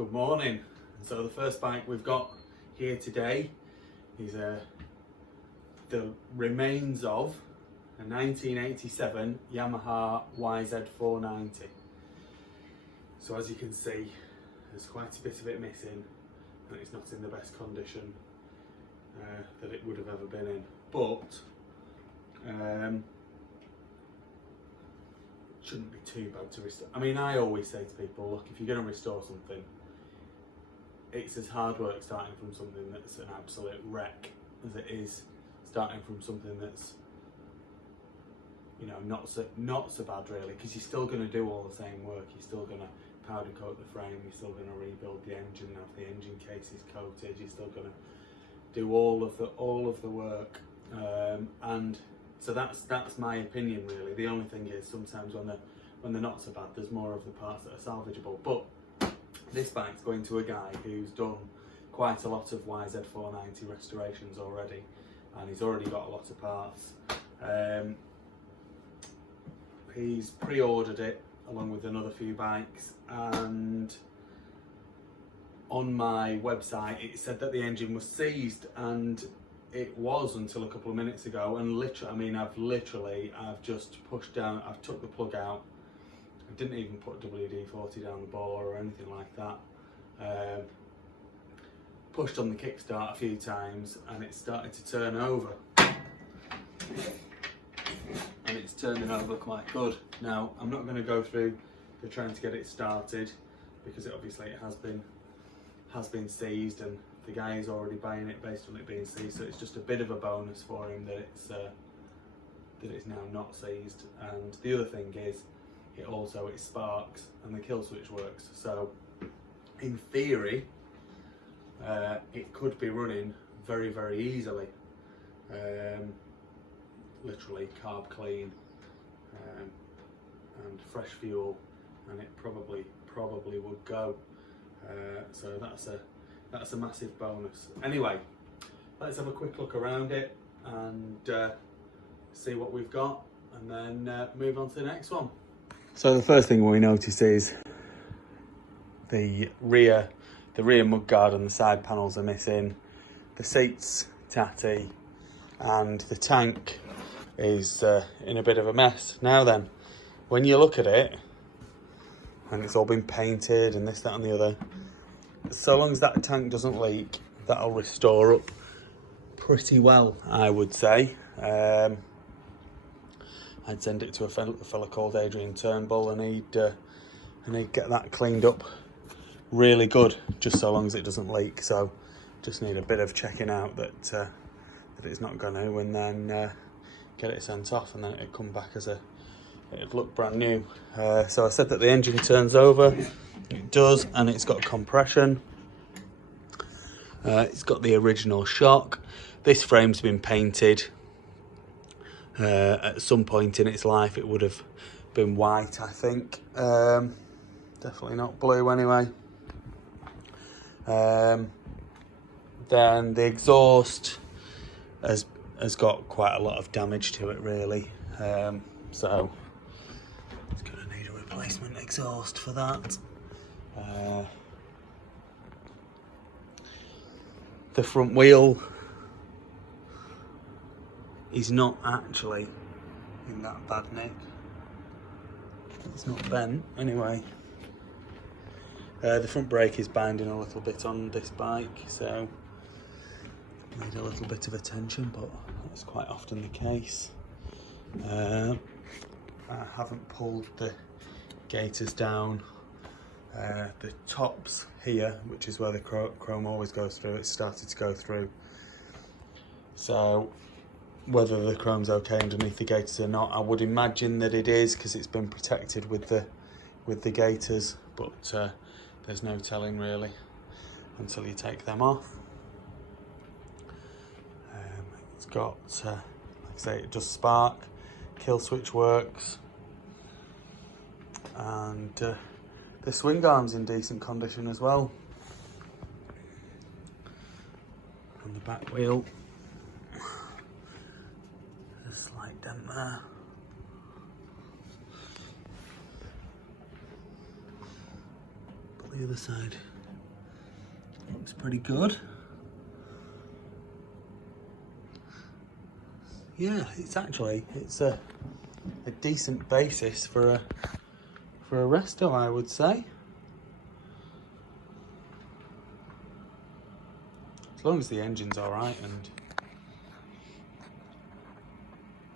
Good morning. So the first bike we've got here today is the remains of a 1987 Yamaha YZ490. So as you can see, there's quite a bit of it missing and it's not in the best condition that it would have ever been in. But shouldn't be too bad to restore. I mean, I always say to people, look, if you're going to restore something, it's as hard work starting from something that's an absolute wreck as it is starting from something that's, you know, not so bad really, because you're still going to do all the same work. You're still going to powder coat the frame, you're still going to rebuild the engine, have the engine cases coated, you're still going to do all of the work, and so that's my opinion really. The only thing is sometimes when they're not so bad, there's more of the parts that are salvageable. But this bike's going to a guy who's done quite a lot of YZ490 restorations already, and he's already got a lot of parts. He's pre-ordered it along with another few bikes, and on my website it said that the engine was seized, and it was until a couple of minutes ago. And literally, I mean, I've just pushed down, I've took the plug out, I didn't even put WD-40 down the bore or anything like that. Pushed on the kickstart a few times and it started to turn over, and it's turning over quite good. Now I'm not going to go through the trying to get it started, because it has been seized, and the guy is already buying it based on it being seized, so it's just a bit of a bonus for him that it's now not seized. And the other thing is, it sparks and the kill switch works, so in theory it could be running very, very easily, literally carb clean and fresh fuel, and it probably would go, so that's a massive bonus. Anyway, let's have a quick look around it and see what we've got, and then move on to the next one. So the first thing we notice is the rear mudguard and the side panels are missing, the seats tatty, and the tank is in a bit of a mess. Now then, when you look at it, and it's all been painted and this, that and the other, so long as that tank doesn't leak, that'll restore up pretty well, I would say. I'd send it to a fella called Adrian Turnbull, and he'd get that cleaned up really good, just so long as it doesn't leak. So just need a bit of checking out that it's not going to, and then get it sent off, and then it'd come back it'd look brand new. So I said that the engine turns over. It does, and it's got compression. It's got the original shock. This frame's been painted. At some point in its life it would have been white, I think. Definitely not blue anyway. Then the exhaust has got quite a lot of damage to it really, so it's going to need a replacement exhaust for that. The front wheel is not actually in that bad nick. It's not bent anyway. The front brake is binding a little bit on this bike, so need a little bit of attention, but that's quite often the case. I haven't pulled the gaiters down. The tops here, which is where the chrome always goes through, it's started to go through. So whether the chrome's okay underneath the gaiters or not, I would imagine that it is, because it's been protected with the gaiters, but there's no telling really until you take them off. It's got, like I say, it does spark, kill switch works, and the swing arm's in decent condition as well. On the back wheel, there's a slight dent there. But the other side looks pretty good. Yeah, it's a decent basis for a resto, I would say. As long as the engine's alright and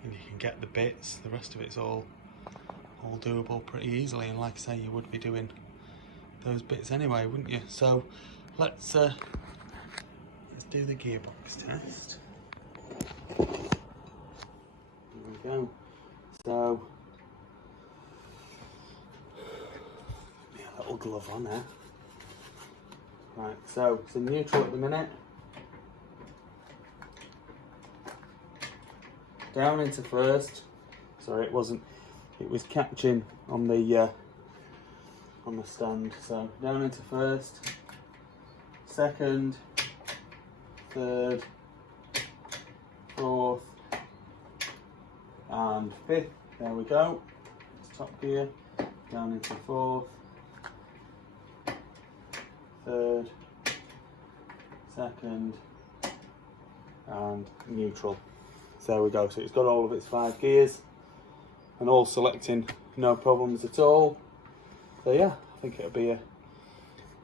you can get the bits, the rest of it's all doable pretty easily. And like I say, you would be doing those bits anyway, wouldn't you? So let's do the gearbox test. There we go. So yeah, little glove on there. Right, so it's in neutral at the minute. Down into first. Sorry, it wasn't. It was catching on the stand. So down into first, second, third, fourth, and fifth. There we go. It's top gear. Down into fourth, third, second, and neutral. So there we go. So it's got all of its 5 gears and all selecting, no problems at all. So yeah, I think it'll be a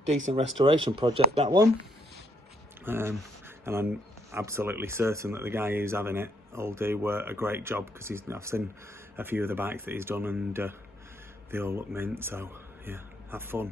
decent restoration project, that one. And I'm absolutely certain that the guy who's having it will do a great job, because I've seen a few of the bikes that he's done and they all look mint. So yeah, have fun.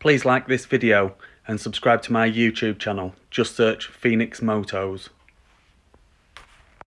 Please like this video and subscribe to my YouTube channel. Just search Phoenix Motos.